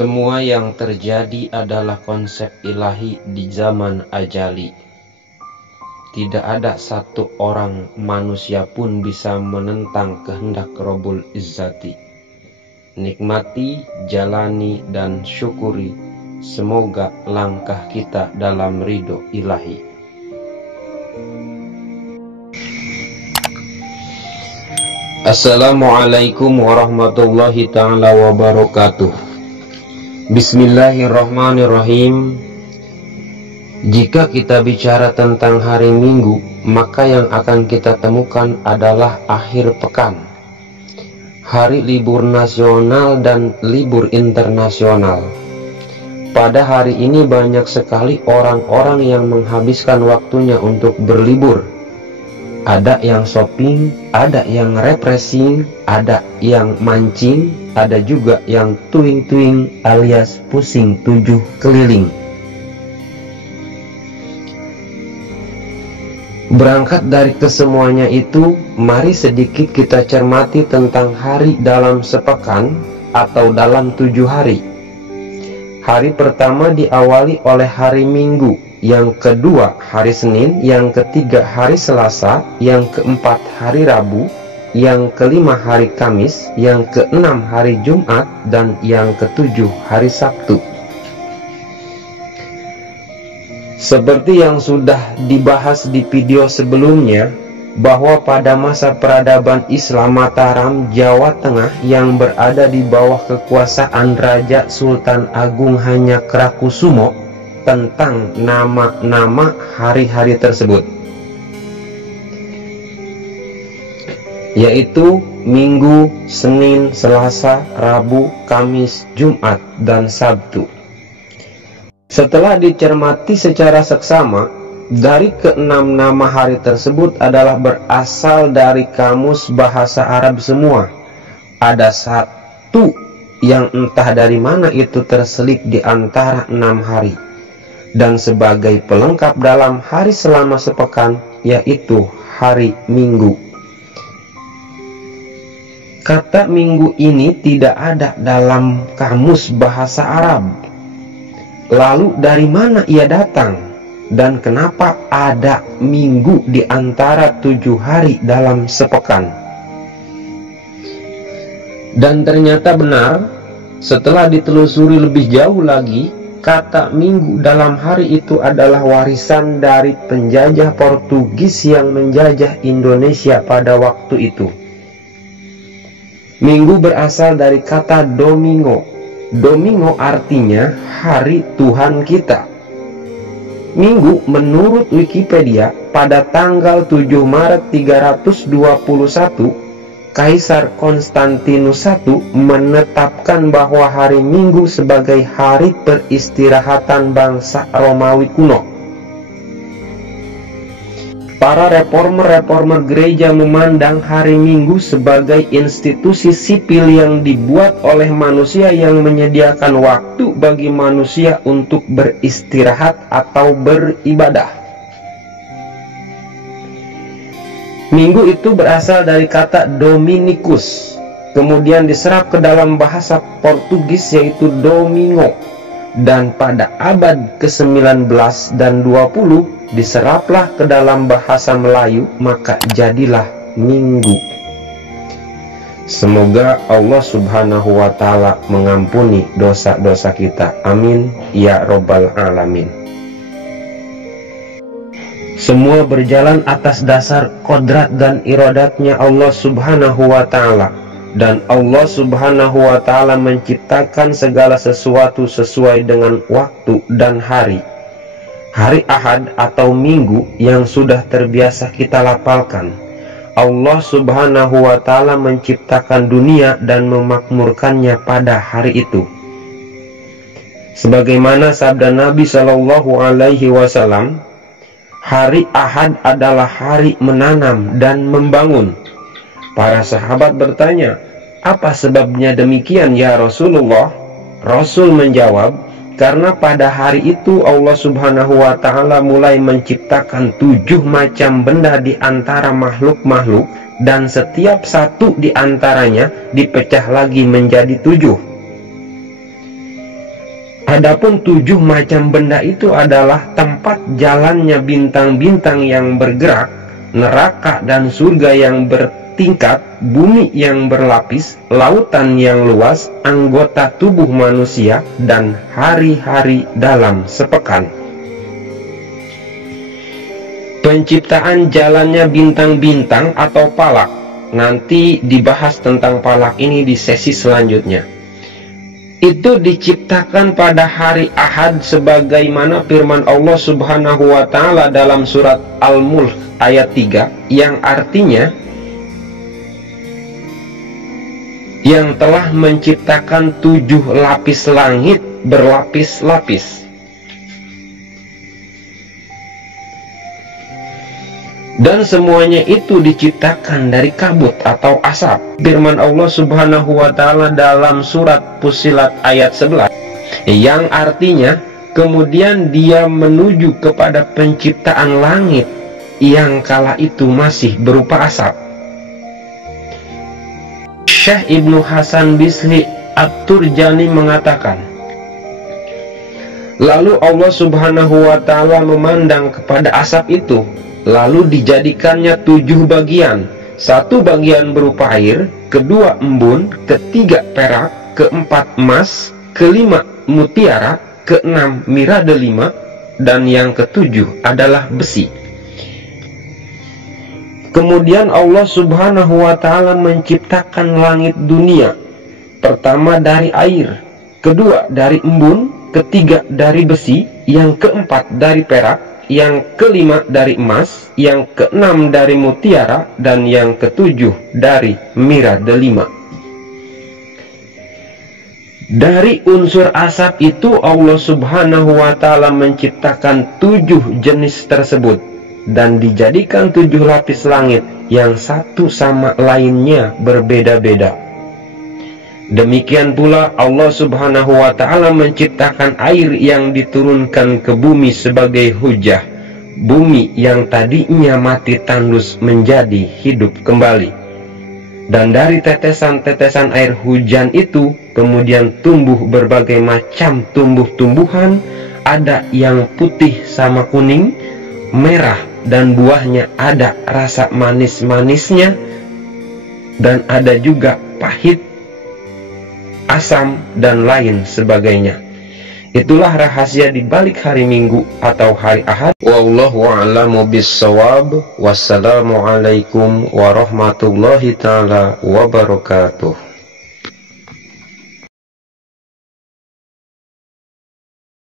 Semua yang terjadi adalah konsep ilahi di zaman ajali. Tidak ada satu orang manusia pun bisa menentang kehendak Rabbul Izzati. Nikmati, jalani, dan syukuri. Semoga langkah kita dalam ridho ilahi. Assalamualaikum warahmatullahi ta'ala wabarakatuh. Bismillahirrahmanirrahim. Jika kita bicara tentang hari Minggu, maka yang akan kita temukan adalah akhir pekan, hari libur nasional dan libur internasional. Pada hari ini banyak sekali orang-orang yang menghabiskan waktunya untuk berlibur. Ada yang shopping, ada yang refreshing, ada yang mancing, ada juga yang tuing-tuing alias pusing 7 keliling. Berangkat dari kesemuanya itu, mari sedikit kita cermati tentang hari dalam sepekan atau dalam 7 hari. Hari pertama diawali oleh hari Minggu, yang kedua hari Senin, yang ketiga hari Selasa, yang keempat hari Rabu, yang kelima hari Kamis, yang keenam hari Jumat, dan yang ketujuh hari Sabtu. Seperti yang sudah dibahas di video sebelumnya, bahwa pada masa peradaban Islam Mataram, Jawa Tengah yang berada di bawah kekuasaan Raja Sultan Agung Hanyakrakusumo, tentang nama-nama hari-hari tersebut, yaitu Minggu, Senin, Selasa, Rabu, Kamis, Jumat, dan Sabtu. Setelah dicermati secara seksama, dari keenam nama hari tersebut adalah berasal dari kamus bahasa Arab semua. Ada satu yang entah dari mana itu terselip di antara 6 hari, dan sebagai pelengkap dalam hari selama sepekan, yaitu hari Minggu. Kata Minggu ini tidak ada dalam kamus bahasa Arab. Lalu dari mana ia datang? Dan kenapa ada Minggu di antara 7 hari dalam sepekan? Dan ternyata benar, setelah ditelusuri lebih jauh lagi, kata Minggu dalam hari itu adalah warisan dari penjajah Portugis yang menjajah Indonesia pada waktu itu. Minggu berasal dari kata Domingo. Domingo artinya hari Tuhan kita. Minggu menurut Wikipedia pada tanggal 7 Maret 321, Kaisar Konstantinus I menetapkan bahwa hari Minggu sebagai hari peristirahatan bangsa Romawi kuno. Para reformer gereja memandang hari Minggu sebagai institusi sipil yang dibuat oleh manusia yang menyediakan waktu bagi manusia untuk beristirahat atau beribadah. Minggu itu berasal dari kata Dominicus, kemudian diserap ke dalam bahasa Portugis yaitu Domingo, dan pada abad ke-19 dan 20 diseraplah ke dalam bahasa Melayu, maka jadilah Minggu. Semoga Allah Subhanahu wa Ta'ala mengampuni dosa-dosa kita. Amin ya Rabbal Alamin. Semua berjalan atas dasar kodrat dan iradatnya Allah Subhanahu wa Ta'ala. Dan Allah Subhanahu wa Ta'ala menciptakan segala sesuatu sesuai dengan waktu dan hari. Hari Ahad atau Minggu yang sudah terbiasa kita lafalkan. Allah Subhanahu wa Ta'ala menciptakan dunia dan memakmurkannya pada hari itu. Sebagaimana sabda Nabi Shallallahu Alaihi Wasallam, hari Ahad adalah hari menanam dan membangun. Para sahabat bertanya, apa sebabnya demikian ya Rasulullah? Rasul menjawab, karena pada hari itu Allah Subhanahu wa Ta'ala mulai menciptakan 7 macam benda di antara makhluk-makhluk, dan setiap satu di antaranya dipecah lagi menjadi 7. Adapun 7 macam benda itu adalah tempat jalannya bintang-bintang yang bergerak, neraka dan surga yang bertingkat, bumi yang berlapis, lautan yang luas, anggota tubuh manusia, dan hari-hari dalam sepekan. Penciptaan jalannya bintang-bintang atau palak. Nanti dibahas tentang palak ini di sesi selanjutnya. Itu diciptakan pada hari Ahad sebagaimana firman Allah Subhanahu wa taala dalam surat Al-Mulk ayat 3 yang artinya yang telah menciptakan 7 lapis langit berlapis-lapis. Dan semuanya itu diciptakan dari kabut atau asap. Firman Allah Subhanahu wa taala dalam surat Fussilat ayat 11 yang artinya kemudian dia menuju kepada penciptaan langit yang kala itu masih berupa asap. Syekh Ibnu Hasan Bisri At-Turjani mengatakan, lalu Allah Subhanahu wa taala memandang kepada asap itu, lalu dijadikannya 7 bagian. 1 bagian berupa air, kedua embun, ketiga perak, keempat emas, kelima mutiara, keenam mira delima, dan yang ketujuh adalah besi. Kemudian Allah Subhanahu wa taala menciptakan langit dunia. Pertama dari air, kedua dari embun, ketiga dari besi, yang keempat dari perak, yang kelima dari emas, yang keenam dari mutiara, dan yang ketujuh dari mira delima. Dari unsur asap itu Allah Subhanahu wa taala menciptakan 7 jenis tersebut dan dijadikan 7 lapis langit yang satu sama lainnya berbeda-beda. Demikian pula Allah Subhanahu wa taala menciptakan air yang diturunkan ke bumi sebagai hujah. Bumi yang tadinya mati tandus menjadi hidup kembali. Dan dari tetesan-tetesan air hujan itu kemudian tumbuh berbagai macam tumbuh-tumbuhan, ada yang putih sama kuning, merah, dan buahnya ada rasa manis-manisnya, dan ada juga pahit, asam, dan lain sebagainya. Itulah rahasia di balik hari Minggu atau hari Ahad. Wallahu a'lamu bis-shawab. Wassalamualaikum warahmatullahi taala wabarakatuh.